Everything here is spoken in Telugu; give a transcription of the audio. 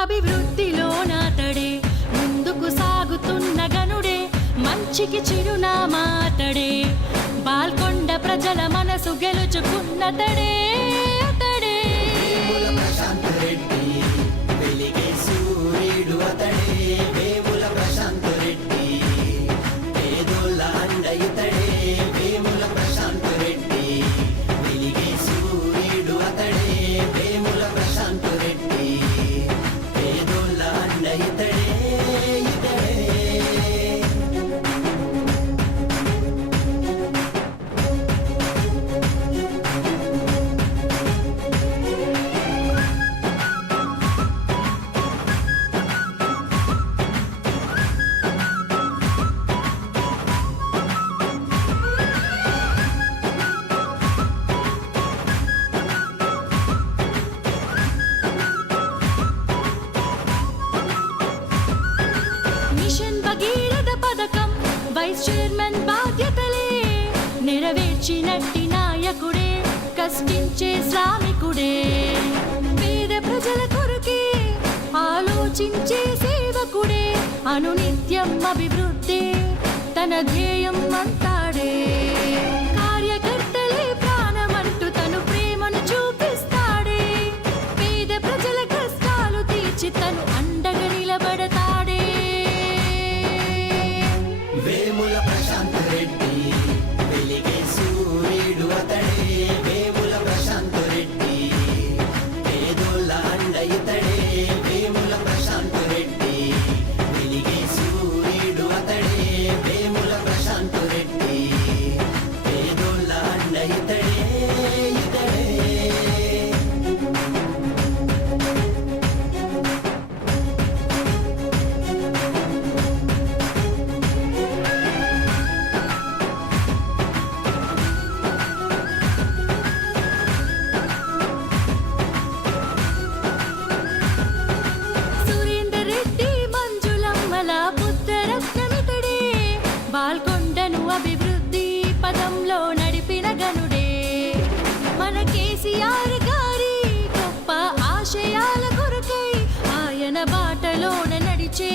అభివృద్ధిలో నాతడే ముందుకు సాగుతున్న గనుడే మంచికి చిరునామాతడే బాల్కొండ ప్రజల మనసు గెలుచుకున్నతడే అతడే ప్రశాంత్ రెడ్డి వెలిగే సూర్యుడు అతడే వేముల ప్రశాంత్ రెడ్డి పేదోళ్ళ అండ ఇతడే వేముల ప్రశాంత్ రెడ్డి వెలిగే సూర్యుడు అతడే వేముల ప్రశాంత్ రెడ్డి పేదోళ్ళ అండ ఇతడే ఇతడే మిషన్ భగీరథ పథకం వైస్ చైర్మన్ బాధ్యతలే నెరవేర్చినట్టి నాయకుడే కష్టించే శ్రామికుడే పేద ప్రజల కొరకే ఆలోచించే సేవకుడే అనునిత్యం అభివృద్ధి తన ధ్యేయం అంతాడే కార్యకర్తలే ప్రాణమంటూ తను ప్రేమను చూపిస్తాడే పేద ప్రజల కష్టాలు తీర్చి తను అండగా నిలబడతాడే వేముల ప్రశాంత్ రెడ్డి వెలిగే సూర్యుడు అతడే వేముల ప్రశాంత్ రెడ్డి పేదోళ్ళ అండ ఇతడే వేముల ప్రశాంత్ రెడ్డి వెలిగే సూర్యుడు అతడే వేముల ప్రశాంత్ రెడ్డి పేదోళ్ళ అండ ఇతడే ఇతడే సురేందర్ రెడ్డి మంజులమ్మల పుత్రరత్నమితడే బాల్కొండను అభివృద్ధి పదంలో నడిపిన గనుడే మన కేసీఆర్ గారి గొప్ప ఆశయాల కొరకై ఆయన బాటలోన నడిచే